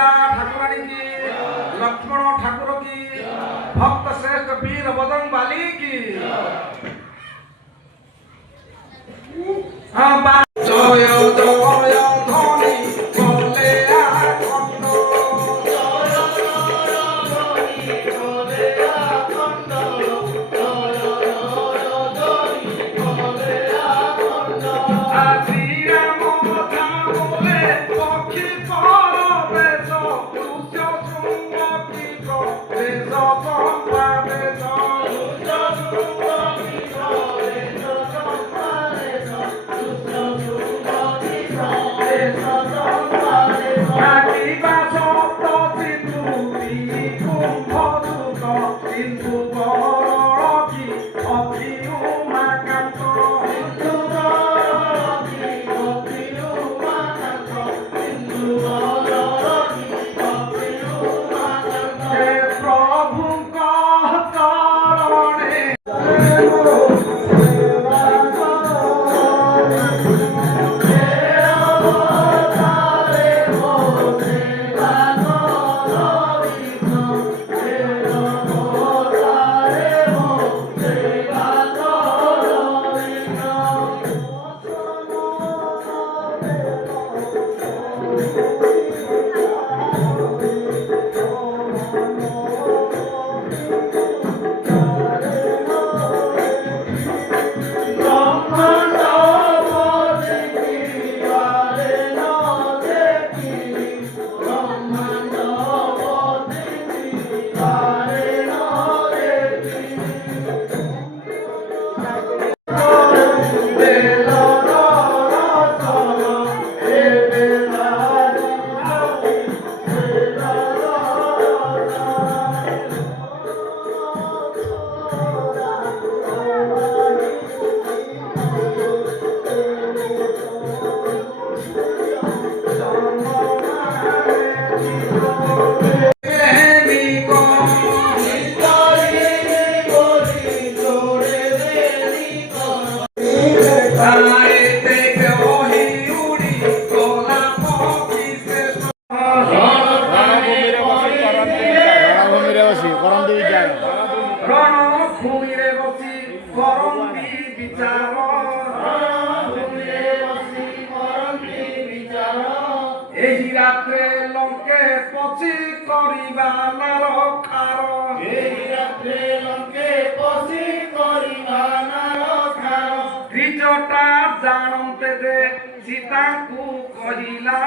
सीता ठाकुरानी की, लक्ष्मण ठाकुर की, भक्त श्रेष्ठ वीर बजरंग बाली की। जय जय ध्वनि बोले आखंड, जय जय ध्वनि बोले आखंड, जय जय ध्वनि बोले आखंड। श्री राम कथा बोले पक्षी पर बेश, दृश्य सुंदरी को बेश चंपा बेश, दृश्य सुंदरी को बेश चंपा बेश, दृश्य सुंदरी को बेश चंपा बेश। नाचिबा सप्त सिंधु तीनि कुंभ सुत, सिंधु बरळ की अति उमाकाন্ত, सिंधु बरळ की अति उमाकाন্ত, सिंधु बरळ की अति उमाकाন্ত। हे प्रभुଙ୍କ चरणे रणभूमिरे बसी करंती विचार, एही रात्रे लंके पची करिबा नरखार, द्विजटा जानते दे सीता को कहिला,